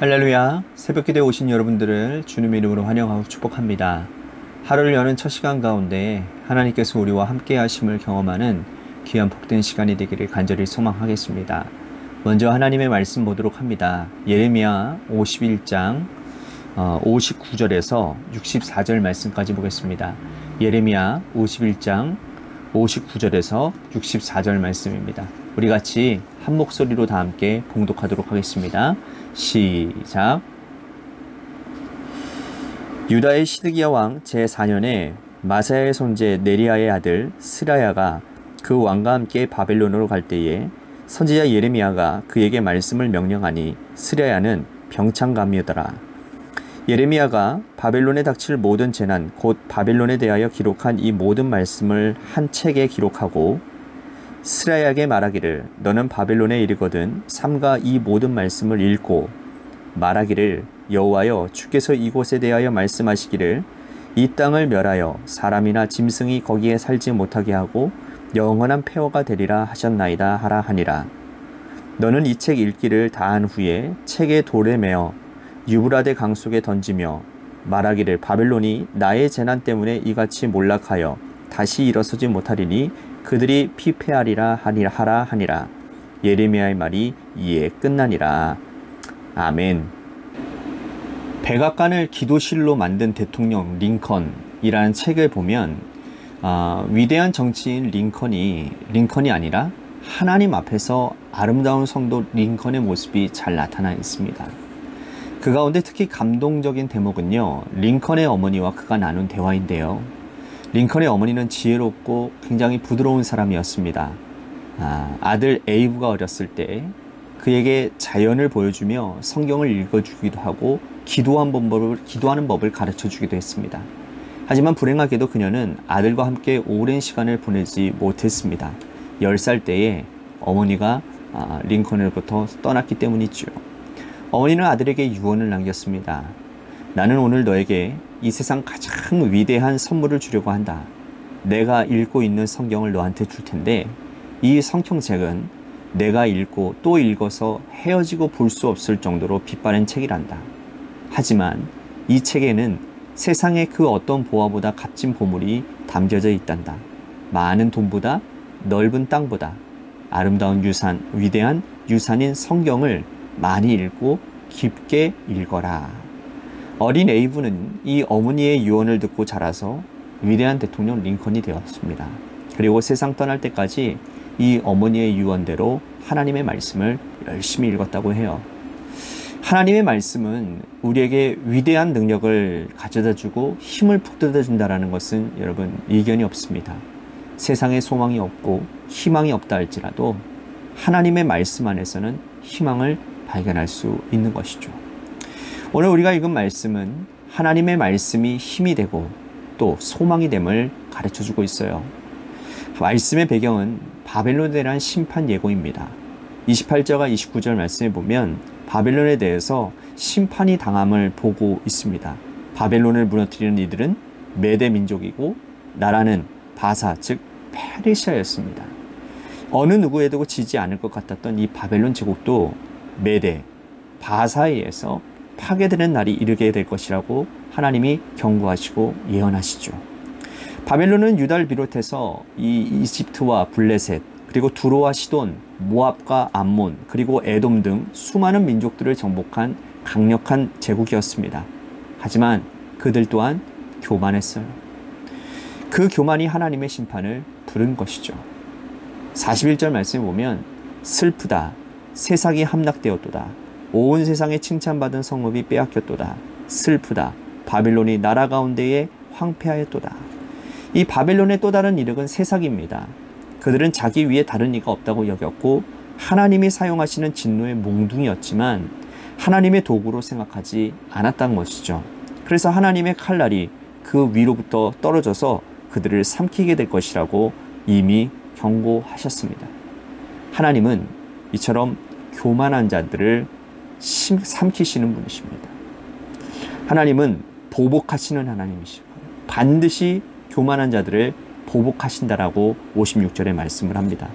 할렐루야, 새벽기도에 오신 여러분들을 주님의 이름으로 환영하고 축복합니다. 하루를 여는 첫 시간 가운데 하나님께서 우리와 함께 하심을 경험하는 귀한 복된 시간이 되기를 간절히 소망하겠습니다. 먼저 하나님의 말씀 보도록 합니다. 예레미야 51장 59절에서 64절 말씀까지 보겠습니다. 예레미야 51장 59절에서 64절 말씀입니다. 우리 같이 한 목소리로 다 함께 봉독하도록 하겠습니다. 시작. 유다의 시드기야 왕 제4년에 마사야의 손재 네리야의 아들 스라야가 그 왕과 함께 바벨론으로 갈 때에 선지자 예레미야가 그에게 말씀을 명령하니 스라야는 병창감이더라. 예레미야가 바벨론에 닥칠 모든 재난 곧 바벨론에 대하여 기록한 이 모든 말씀을 한 책에 기록하고 스라야에게 말하기를 너는 바벨론에 이르거든 삼가 이 모든 말씀을 읽고 말하기를 여호와여 주께서 이곳에 대하여 말씀하시기를 이 땅을 멸하여 사람이나 짐승이 거기에 살지 못하게 하고 영원한 폐허가 되리라 하셨나이다 하라 하니라. 너는 이 책 읽기를 다한 후에 책에 돌에 매어 유브라데 강 속에 던지며 말하기를 바벨론이 나의 재난 때문에 이같이 몰락하여 다시 일어서지 못하리니 그들이 피폐하리라 하라 하니라. 예레미야의 말이 이에 끝나니라. 아멘. 백악관을 기도실로 만든 대통령 링컨이라는 책을 보면 위대한 정치인 링컨이 아니라 하나님 앞에서 아름다운 성도 링컨의 모습이 잘 나타나 있습니다. 그 가운데 특히 감동적인 대목은요, 링컨의 어머니와 그가 나눈 대화인데요. 링컨의 어머니는 지혜롭고 굉장히 부드러운 사람이었습니다. 아들 에이브가 어렸을 때 그에게 자연을 보여주며 성경을 읽어주기도 하고 기도하는 법을 가르쳐주기도 했습니다. 하지만 불행하게도 그녀는 아들과 함께 오랜 시간을 보내지 못했습니다. 10살 때에 어머니가 링컨으로부터 떠났기 때문이죠. 어머니는 아들에게 유언을 남겼습니다. 나는 오늘 너에게 이 세상 가장 위대한 선물을 주려고 한다. 내가 읽고 있는 성경을 너한테 줄 텐데 이 성경책은 내가 읽고 또 읽어서 헤어지고 볼 수 없을 정도로 빛바랜 책이란다. 하지만 이 책에는 세상의 그 어떤 보화보다 값진 보물이 담겨져 있단다. 많은 돈보다 넓은 땅보다 아름다운 유산, 위대한 유산인 성경을 많이 읽고 깊게 읽어라. 어린 에이브는 이 어머니의 유언을 듣고 자라서 위대한 대통령 링컨이 되었습니다. 그리고 세상 떠날 때까지 이 어머니의 유언대로 하나님의 말씀을 열심히 읽었다고 해요. 하나님의 말씀은 우리에게 위대한 능력을 가져다주고 힘을 북돋아준다는 것은 여러분 이견이 없습니다. 세상에 소망이 없고 희망이 없다 할지라도 하나님의 말씀 안에서는 희망을 발견할 수 있는 것이죠. 오늘 우리가 읽은 말씀은 하나님의 말씀이 힘이 되고 또 소망이 됨을 가르쳐주고 있어요. 말씀의 배경은 바벨론에 대한 심판 예고입니다. 28절과 29절 말씀에 보면 바벨론에 대해서 심판이 당함을 보고 있습니다. 바벨론을 무너뜨리는 이들은 메대 민족이고 나라는 바사 즉 페르시아였습니다. 어느 누구에도 지지 않을 것 같았던 이 바벨론 제국도 메대, 바사에 의해서 파괴되는 날이 이르게 될 것이라고 하나님이 경고하시고 예언하시죠. 바벨론은 유다를 비롯해서 이 이집트와 블레셋, 그리고 두로와 시돈, 모압과 암몬, 그리고 에돔 등 수많은 민족들을 정복한 강력한 제국이었습니다. 하지만 그들 또한 교만했어요. 그 교만이 하나님의 심판을 부른 것이죠. 41절 말씀에 보면 슬프다. 세상이 함락되었도다. 온 세상에 칭찬받은 성읍이 빼앗겼도다. 슬프다. 바벨론이 나라 가운데에 황폐하였도다. 이 바벨론의 또 다른 이름은 세삭입니다. 그들은 자기 위에 다른 이가 없다고 여겼고 하나님이 사용하시는 진노의 몽둥이였지만 하나님의 도구로 생각하지 않았다는 것이죠. 그래서 하나님의 칼날이 그 위로부터 떨어져서 그들을 삼키게 될 것이라고 이미 경고하셨습니다. 하나님은 이처럼 교만한 자들을 삼키시는 분이십니다. 하나님은 보복하시는 하나님이시고 반드시 교만한 자들을 보복하신다라고 56절에 말씀을 합니다.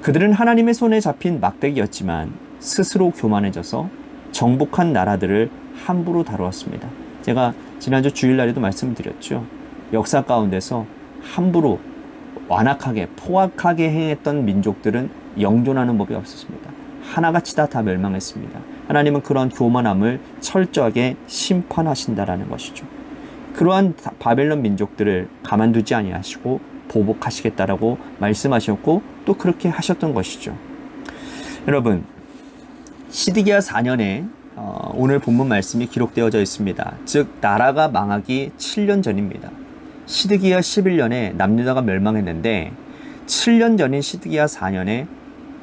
그들은 하나님의 손에 잡힌 막대기였지만 스스로 교만해져서 정복한 나라들을 함부로 다루었습니다. 제가 지난주 주일날에도 말씀드렸죠. 역사 가운데서 함부로 완악하게 포악하게 행했던 민족들은 영존하는 법이 없었습니다. 하나같이 다 멸망했습니다. 하나님은 그러한 교만함을 철저하게 심판하신다라는 것이죠. 그러한 바벨론 민족들을 가만두지 아니하시고 보복하시겠다라고 말씀하셨고 또 그렇게 하셨던 것이죠. 여러분, 시드기야 4년에 오늘 본문 말씀이 기록되어져 있습니다. 즉 나라가 망하기 7년 전입니다. 시드기야 11년에 남유다가 멸망했는데 7년 전인 시드기야 4년에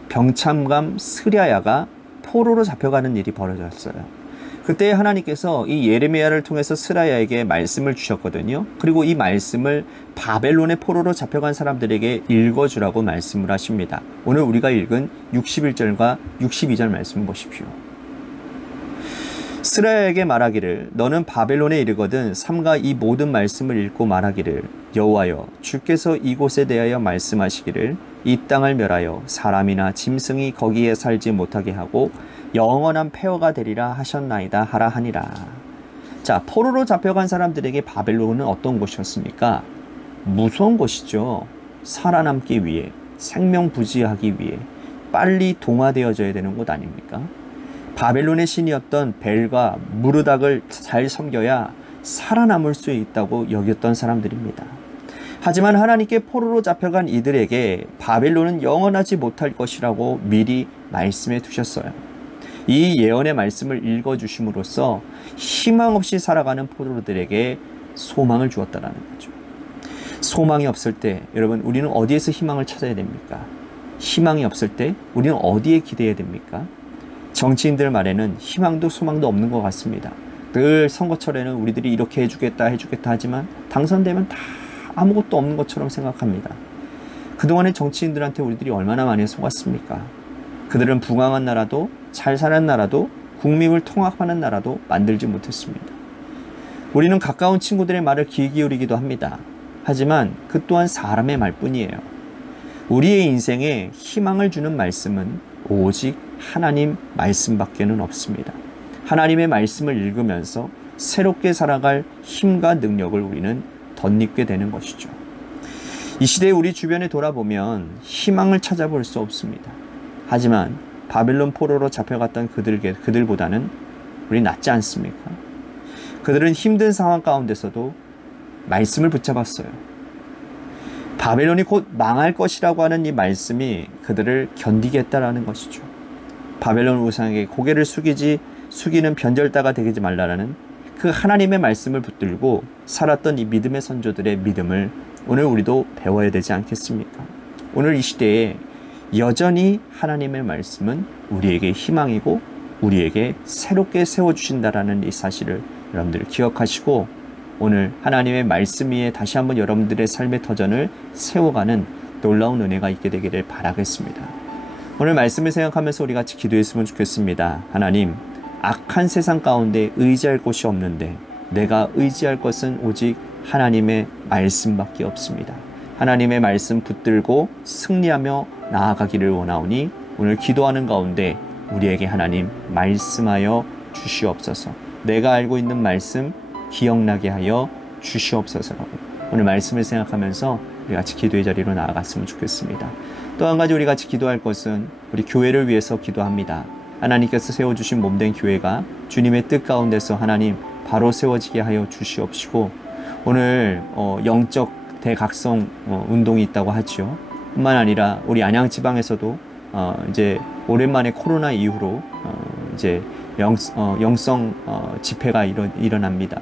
병참감 스랴야가 포로로 잡혀가는 일이 벌어졌어요. 그때 하나님께서 이 예레미야를 통해서 스랴야에게 말씀을 주셨거든요. 그리고 이 말씀을 바벨론의 포로로 잡혀간 사람들에게 읽어주라고 말씀을 하십니다. 오늘 우리가 읽은 61절과 62절 말씀 보십시오. 스랴야에게 말하기를 너는 바벨론에 이르거든 삼가 이 모든 말씀을 읽고 말하기를 여호와여 주께서 이곳에 대하여 말씀하시기를 이 땅을 멸하여 사람이나 짐승이 거기에 살지 못하게 하고 영원한 폐허가 되리라 하셨나이다 하라 하니라. 자, 포로로 잡혀간 사람들에게 바벨론은 어떤 곳이었습니까? 무서운 곳이죠. 살아남기 위해, 생명부지하기 위해 빨리 동화되어져야 되는 곳 아닙니까? 바벨론의 신이었던 벨과 무르닥을 잘 섬겨야 살아남을 수 있다고 여겼던 사람들입니다. 하지만 하나님께 포로로 잡혀간 이들에게 바벨론은 영원하지 못할 것이라고 미리 말씀해 두셨어요. 이 예언의 말씀을 읽어주심으로써 희망 없이 살아가는 포로들에게 소망을 주었다는 거죠. 소망이 없을 때 여러분 우리는 어디에서 희망을 찾아야 됩니까? 희망이 없을 때 우리는 어디에 기대해야 됩니까? 정치인들 말에는 희망도 소망도 없는 것 같습니다. 늘 선거철에는 우리들이 이렇게 해주겠다 하지만 당선되면 다 아무것도 없는 것처럼 생각합니다. 그동안의 정치인들한테 우리들이 얼마나 많이 속았습니까? 그들은 부강한 나라도 잘 사는 나라도 국민을 통합하는 나라도 만들지 못했습니다. 우리는 가까운 친구들의 말을 귀 기울이기도 합니다. 하지만 그 또한 사람의 말뿐이에요. 우리의 인생에 희망을 주는 말씀은 오직 하나님 말씀밖에는 없습니다. 하나님의 말씀을 읽으면서 새롭게 살아갈 힘과 능력을 우리는 덧입게 되는 것이죠. 이 시대에 우리 주변에 돌아보면 희망을 찾아볼 수 없습니다. 하지만 바벨론 포로로 잡혀갔던 그들보다는 우리 낫지 않습니까? 그들은 힘든 상황 가운데서도 말씀을 붙잡았어요. 바벨론이 곧 망할 것이라고 하는 이 말씀이 그들을 견디게 했다라는 것이죠. 바벨론 우상에게 고개를 숙이는 변절다가 되지 말라라는 그 하나님의 말씀을 붙들고 살았던 이 믿음의 선조들의 믿음을 오늘 우리도 배워야 되지 않겠습니까? 오늘 이 시대에 여전히 하나님의 말씀은 우리에게 희망이고 우리에게 새롭게 세워주신다라는 이 사실을 여러분들 기억하시고 오늘 하나님의 말씀 위에 다시 한번 여러분들의 삶의 터전을 세워가는 놀라운 은혜가 있게 되기를 바라겠습니다. 오늘 말씀을 생각하면서 우리 같이 기도했으면 좋겠습니다. 하나님, 악한 세상 가운데 의지할 곳이 없는데 내가 의지할 것은 오직 하나님의 말씀밖에 없습니다. 하나님의 말씀 붙들고 승리하며 나아가기를 원하오니 오늘 기도하는 가운데 우리에게 하나님 말씀하여 주시옵소서. 내가 알고 있는 말씀 기억나게 하여 주시옵소서라고 오늘 말씀을 생각하면서 우리 같이 기도의 자리로 나아갔으면 좋겠습니다. 또 한 가지 우리 같이 기도할 것은 우리 교회를 위해서 기도합니다. 하나님께서 세워주신 몸된 교회가 주님의 뜻 가운데서 하나님 바로 세워지게 하여 주시옵시고 오늘 영적 대각성 운동이 있다고 하죠. 뿐만 아니라 우리 안양지방에서도 이제 오랜만에 코로나 이후로 이제 영성 집회가 일어납니다.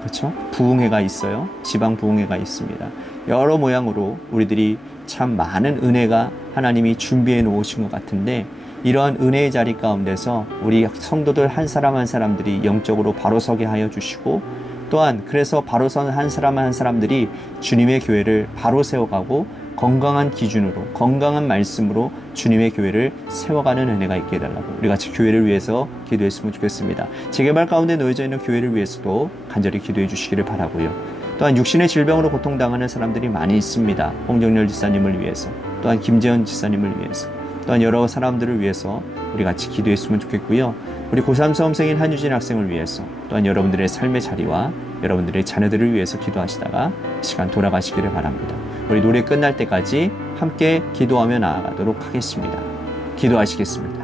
그렇죠? 부흥회가 있어요. 지방 부흥회가 있습니다. 여러 모양으로 우리들이 참 많은 은혜가 하나님이 준비해 놓으신 것 같은데 이러한 은혜의 자리 가운데서 우리 성도들 한 사람 한 사람들이 영적으로 바로 서게 하여 주시고 또한 그래서 바로 선 한 사람 한 사람들이 주님의 교회를 바로 세워가고 건강한 기준으로 건강한 말씀으로 주님의 교회를 세워가는 은혜가 있게 해달라고 우리 같이 교회를 위해서 기도했으면 좋겠습니다. 재개발 가운데 놓여져 있는 교회를 위해서도 간절히 기도해 주시기를 바라고요. 또한 육신의 질병으로 고통당하는 사람들이 많이 있습니다. 홍정렬 지사님을 위해서 또한 김재현 지사님을 위해서 또한 여러 사람들을 위해서 우리 같이 기도했으면 좋겠고요. 우리 고3 수험생인 한유진 학생을 위해서 또한 여러분들의 삶의 자리와 여러분들의 자녀들을 위해서 기도하시다가 시간 돌아가시기를 바랍니다. 우리 노래 끝날 때까지 함께 기도하며 나아가도록 하겠습니다. 기도하시겠습니다.